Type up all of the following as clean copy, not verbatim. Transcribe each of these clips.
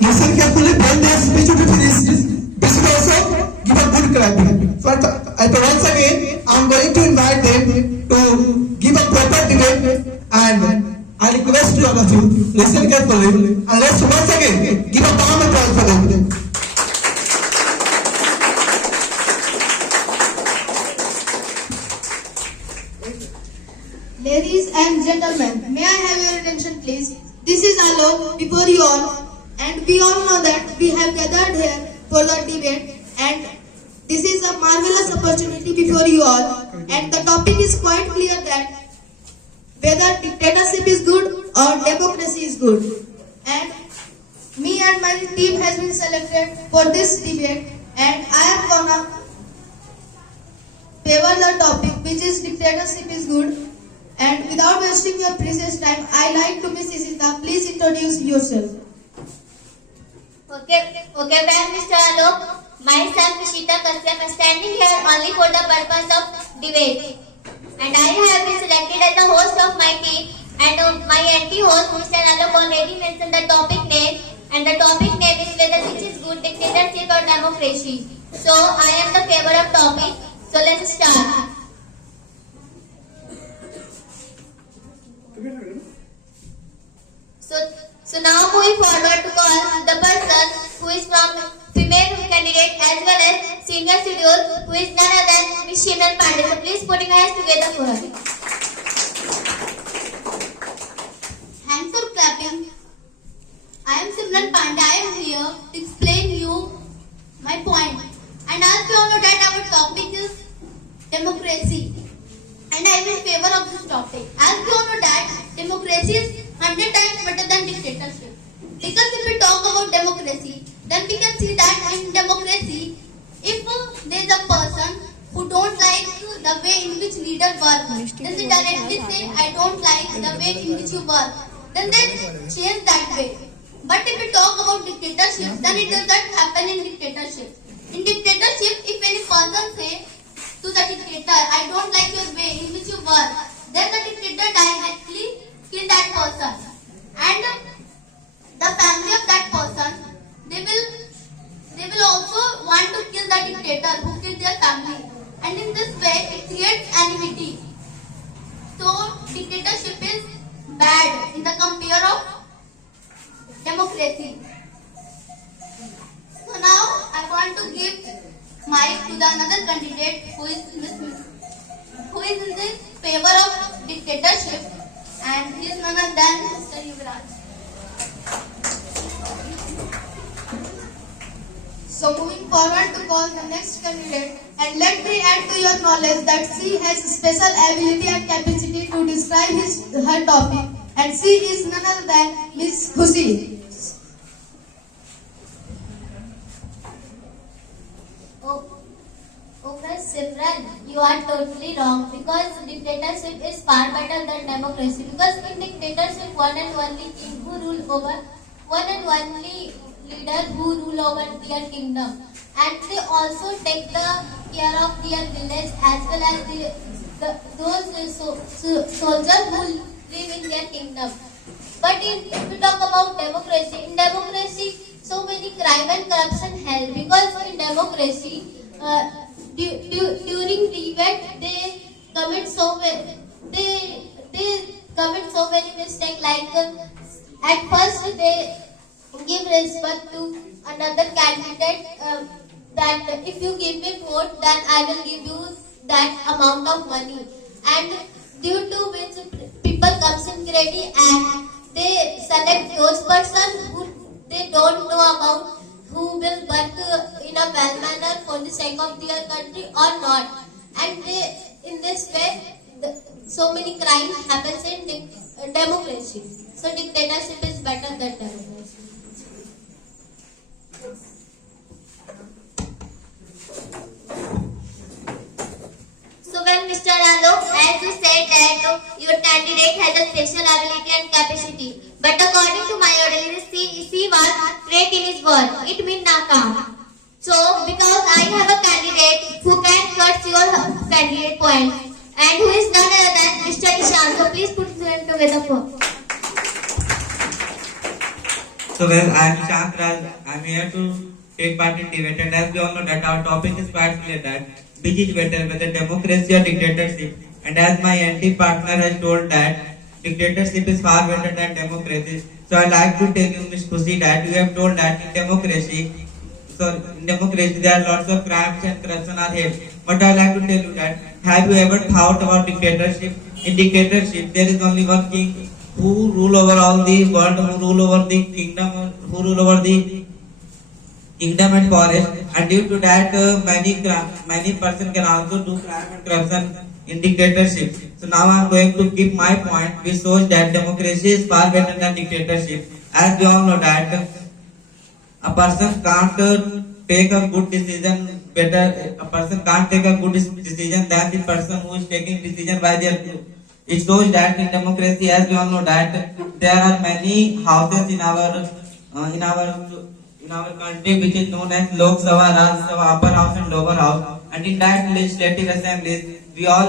listen carefully. When their speech will be finished, they should also give a good clapping. So once again, I'm going to invite them to give a proper debate, and I request you all of you listen carefully and let's once again give a warm applause for them. Ladies and gentlemen, may I have your attention please? This is Alok before you all, and we all know that we have gathered here for the debate, and this is a marvelous opportunity before you all, and the topic is quite clear that whether dictatorship is good or democracy is good. And me and my team has been selected for this debate, and I am gonna favor the topic which is dictatorship is good. And without wasting your precious time, I like to Miss Isita. Please introduce yourself. Okay, well, Mr. Alok, myself Ishita Kashyap is standing here only for the purpose of debate. And I have been selected as the host of my team, and my anti-host, Mr. Alok, already mentioned the topic name, and the topic name is whether which is good, dictatorship or democracy. So I am the favor of topic. So let's start. So now moving forward to call the person who is from female candidate as well as senior schedule, who is none other than Miss Simran Pandey. So please put your hands together for her. Thanks for clapping. I am Simran Pandey. I am here to explain you my point. And as you all know that our topic is democracy. And I am in favor of this topic. As you all know that democracy is 100 times better than dictatorship. Because if we talk about democracy, then we can see that in democracy, if there is a person who don't like the way in which leader work, then they directly say, I don't like the way in which you work. Then they change that way. But if we talk about dictatorship, then it does not happen in dictatorship. In dictatorship, if any person say to the dictator, I don't like your way in which you work, then the dictator directly kill that person, and the family of that person they will also want to kill the dictator who killed their family, and in this way it creates enmity. So dictatorship is bad in the compare of democracy. So now I want to give mic to the another candidate who is in this favor of dictatorship. And he is none other than Mr. Yuvraj. So moving forward to call the next candidate, and let me add to your knowledge that she has special ability and capacity to describe her topic, and she is none other than Miss Khushi. Okay, Simran, you are totally wrong because dictatorship is far better than democracy. Because in dictatorship, one and only king who rule over, one and only leader who rule over their kingdom, and they also take the care of their village as well as those soldiers who live in their kingdom. But if we talk about democracy, in democracy, so many crime and corruption held because in democracy. During debate, they commit so many mistakes. Like at first, they give respect to another candidate. That if you give me vote, then I will give you that amount of money. And due to which people comes in greedy and they select those persons who they don't know about, who will work in a well manner for the sake of their country or not, and in this way so many crimes happens in democracy. So dictatorship is better than democracy. So well, Mr. Alok, as you said that your candidate has a special ability and capacity, but according to my analysis, he was great in his work. It means nakam. So because I have a candidate who can cut your candidate point, and who is none other than Mr. Ishan. So please put your hand together for. So well, I am Shant Raj. I am here to take part in debate, and as we all know that our topic is quite clear that which is better, whether democracy or dictatorship. And as my anti-partner has told that dictatorship is far better than democracy. So I like to tell you, Ms. Khushi, that you have told that in democracy there are lots of crimes and corruption are here. But I like to tell you that have you ever thought about dictatorship? In dictatorship, there is only one king who rule over all the world, who rule over the kingdom, who rule over the kingdom and forest, and due to that many person can also do crime and corruption in dictatorship. So now I am going to give my point which shows that democracy is far better than dictatorship. As we all know that a person can't take a good decision better, a person can't take a good decision than the person who is taking decision by their group. It shows that in democracy, as we all know that there are many houses in our country which is known as Lok Sabha, Raj Sabha, upper house and lower house, and in that legislative assemblies we all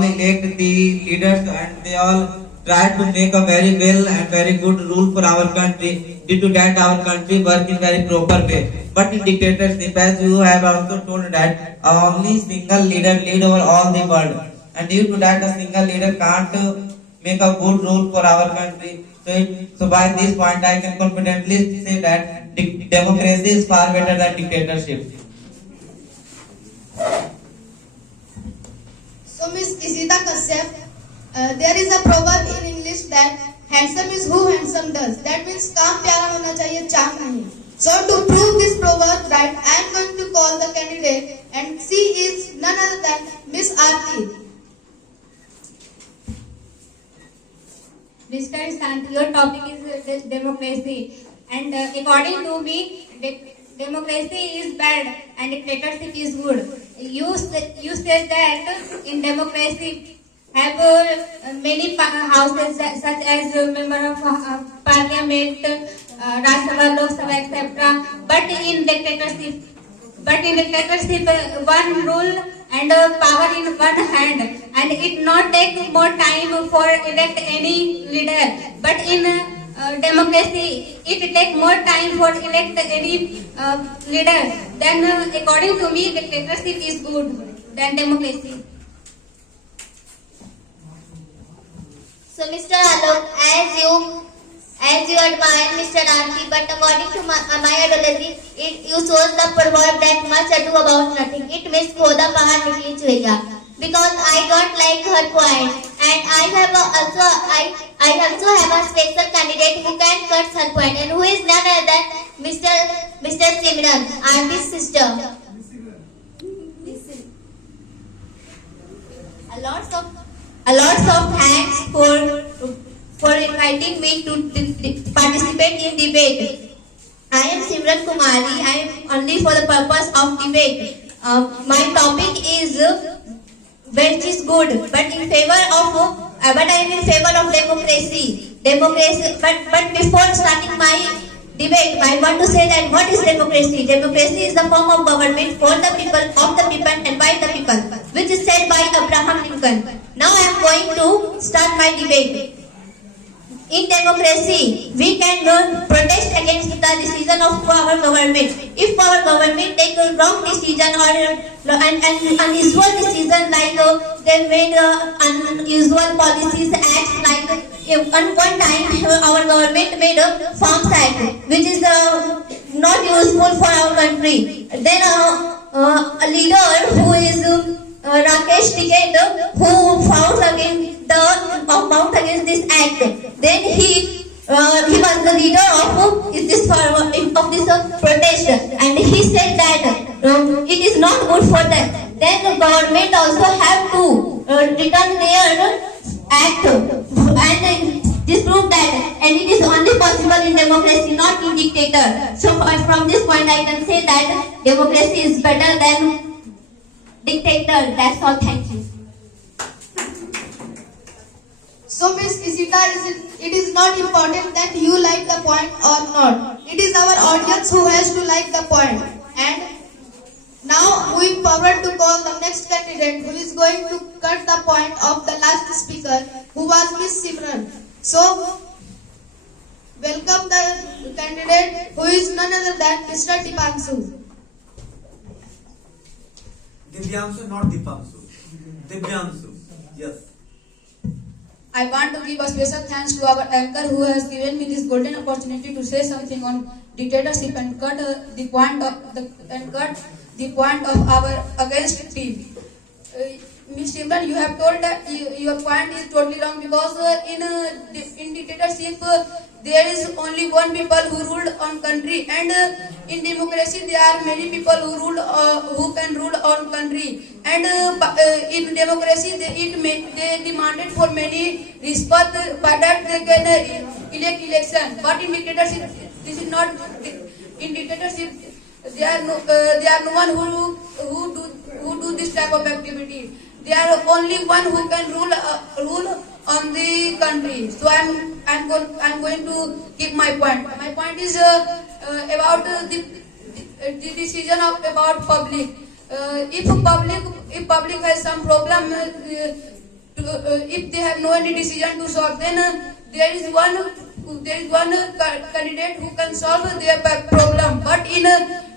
elect the leaders and they all try to make a very well and very good rule for our country. Due to that our country work in very proper way. But in dictatorship, as you have also told that only single leader lead over all the world, and due to that a single leader can't make a good rule for our country. So by this point I can confidently say that democracy is far better than dictatorship. So Miss Isita Kashyap, there is a proverb in English that handsome is who handsome does. That means काम प्यारा होना चाहिए, चाक नहीं. So to prove this proverb, that I am going to call the candidate, and she is none other than Miss Aarti. Mr. Sant, your topic is democracy, and according to me, democracy is bad and dictatorship is good. You said that in democracy have many houses such as member of parliament, Raj Sabha, Lok Sabha, etc. But in dictatorship, one rule and power in one hand, and it not take more time for elect any leader. But in democracy, it take more time for elect any leader. Then according to me, dictatorship is good than democracy. So Mr. Alok, as you admire Mr. Aarti, but according to my ideology, you chose the proverb that much ado about nothing. It means khoda pahad nikli chuega. Because I don't like her point, and I also have a special candidate who can cut her point, and who is none other than Mr. Simran, Aarti's sister. A lot of thanks for inviting me to participate in debate. I am Simran Kumari. I am only for the purpose of debate. My topic is which is good, but I am in favor of democracy. But before starting my debate, I want to say that what is democracy? Democracy is the form of government for the people, of the people, and by the people, which is said by Abraham Lincoln. Now I am going to start my debate. In democracy, we can protest against the decision of our government. If our government take a wrong decision or an unusual decision, like they made unusual policies, acts, like on one time our government made a Farms Act, which is not useful for our country. Then a leader who is Rakesh Tiket, who fought against this act. Then he was the leader of this protest, and he said that it is not good for them. Then the government also have to return their act, and this proved that, and it is only possible in democracy, not in dictator. So from this point I can say that democracy is better than dictator. That's all. Thank you. So Miss Isita, it is not important that you like the point or not. It is our audience who has to like the point. And now moving forward to call the next candidate who is going to cut the point of the last speaker, who was Miss Simran. So welcome the candidate who is none other than Mr. Dipanshu. Divyanshu, not Dipanshu. Divyanshu. Yes. I want to give a special thanks to our anchor who has given me this golden opportunity to say something on dictatorship and cut the point of our against team. Ms. Timran, you have told that your point is totally wrong because in dictatorship there is only one people who rule on country, and in democracy there are many people who can rule on country, and in democracy they demanded for many respect, but that they can elect election. But in dictatorship this is not. In dictatorship there are no one who do this type of activity. There are only one who can rule on the country. So I'm going to give my point. My point is about the decision about public. If public has some problem, if they have no any decision to solve, then there is one candidate who can solve their problem. But in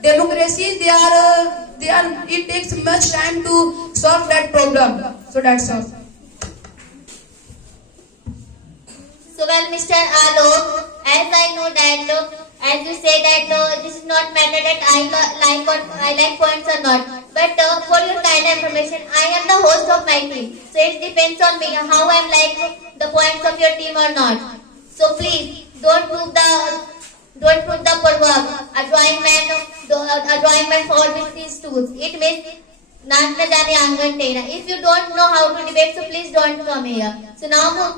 democracy, it takes much time to solve that problem. So that's all. So well, Mr. Alok, as I know that, as you say that this is not matter that I like points or not. But for your kind of information, I am the host of my team. So it depends on me how I like the points of your team or not. So please don't prove the proverb. A drawing man fought with these tools. It means नाच न जाने आंगन टेढ़ा. If you don't know how to debate, so please don't come here. So now move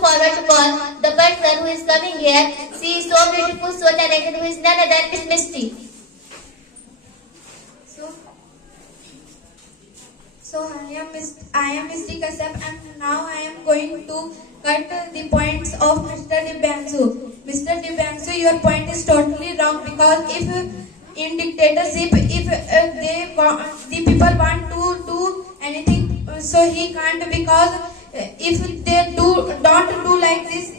forward to call the person who is coming here. She is so beautiful, so talented, who is none other than Miss Misty. So I am Misty Kashyap, and now I am going to cut the points of Mr. Divyanshu. Mr. Divyanshu, your point is totally wrong, because if in dictatorship, if the people want to do anything, so he can't, because if they don't do like this,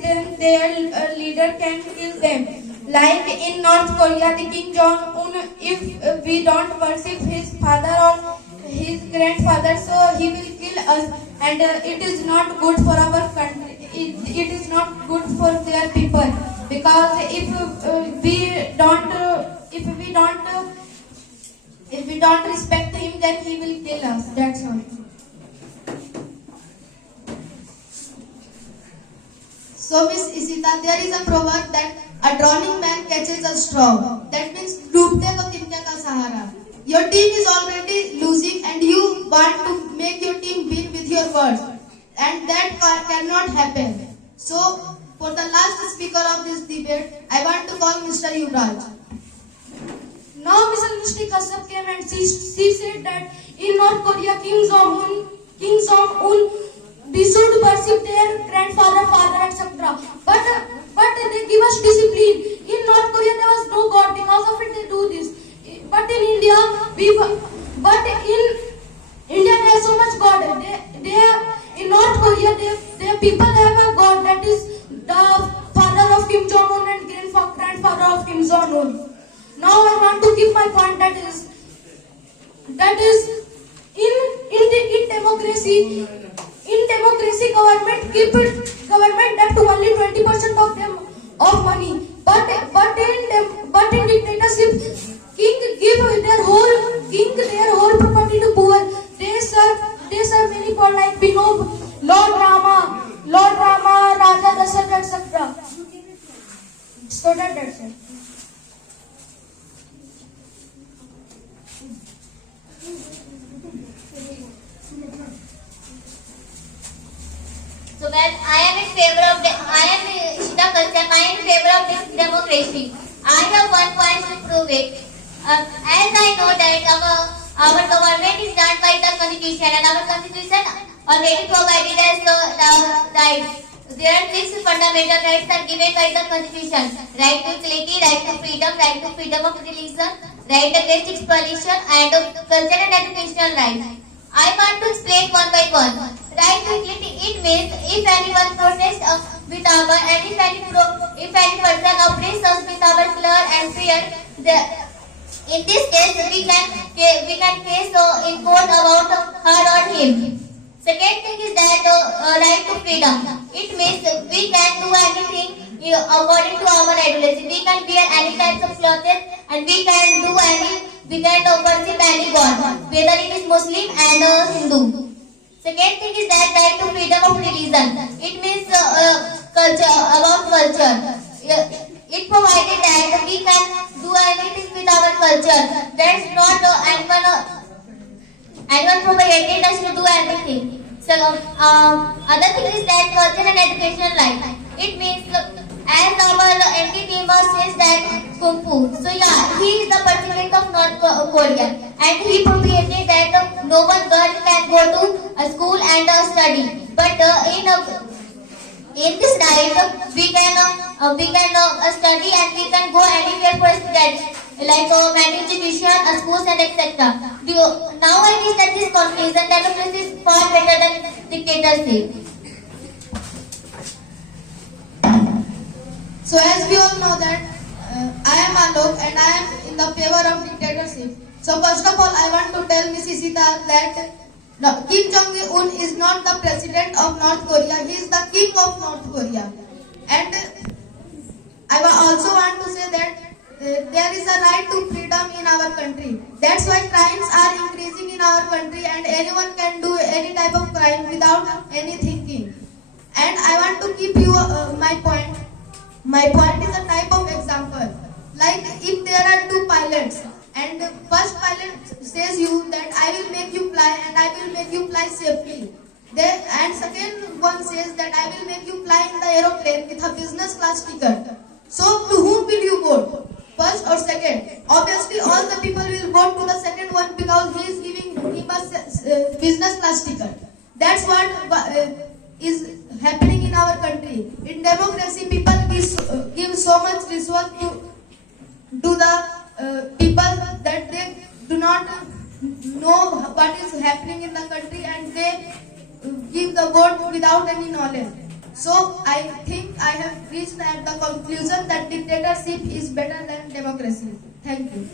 then their leader can kill them. Like in North Korea, the Kim Jong-un, if we don't worship his father or his grandfather, so he will kill us, and it is not good for our country. It is not good for their people, because if we don't respect him, then he will kill us. That's all. So Miss Isita, there is a proverb that a drowning man catches a straw. That means डूबते को तिनके का सहारा. Your team is already losing, and you want to make your team win with your words, and that cannot happen. So for the last speaker of this debate, I want to call Mr. Yuvraj. Now Mrs. Misty Kashyap came and she said that in North Korea, Kim Jong-un, they should worship their grandfather, father, etc. But they give us discipline. In North Korea, there was no God. Because of it, they do this. But in India, there is so much God. In North Korea, their people have a God, that is the father of Kim Jong-un and grandfather of Kim Jong-un. Now I want to give my point, that is in democracy, government that to only 20% of them of money. But in dictatorship, king give their whole property to poor. They serve many poor like Binob, Lord Rama, Raja Dasharatha, etc. So that's it. So well, I am Ishita Kashyap. I am in favor of democracy. I have 1 point to prove it. As I know that our government is done by the constitution, and our constitution already provided us the rights. There are 6 fundamental rights are given by the constitution: right to equality, right to freedom of religion, right against exploitation, and cultural and educational rights. I want to explain one by one. Right to equality, it means if anyone protests with our and if any person oppresses us with our color and fear, in this case we can case in court about her or him. Second thing is that right to freedom. It means we can do anything according to our ideology. We can wear any types of clothes and we can worship any god, whether it is Muslim and Hindu. Second thing is that right to freedom of religion. It means culture. It provided that we can do anything with our culture. That's not anyone prohibited us to do anything. So other thing is that culture and education right. It means as our anti-team says that Kung Fu. So yeah, he is the president of North Korea and he prohibited that no one girl can go to a school and study. But in this life we can study and we can go anywhere for students like many institutions, schools and etc. Now I reach at this conclusion that democracy is far better than dictatorship. So as we all know that I am Alok and I am in the favor of dictatorship. So first of all, I want to tell Miss Isita that Kim Jong-un is not the president of North Korea. He is the king of North Korea. And I also want to say that there is a right to freedom in our country. That's why crimes are increasing in our country and anyone can do any type of crime without any thinking. And I want to give you my point. My point is a type of example. Like if there are two pilots and the first pilot says you that I will make you fly and I will make you fly safely. And second one says that I will make you fly in the aeroplane with a business class ticket. So to whom will you vote? First or second? Obviously all the people will vote to the second one because he is giving him a business class ticket. That's what is happening in our country. In democracy, people give so much resource to the people that they do not know what is happening in the country and they give the vote without any knowledge. So I think I have reached at the conclusion that dictatorship is better than democracy. Thank you.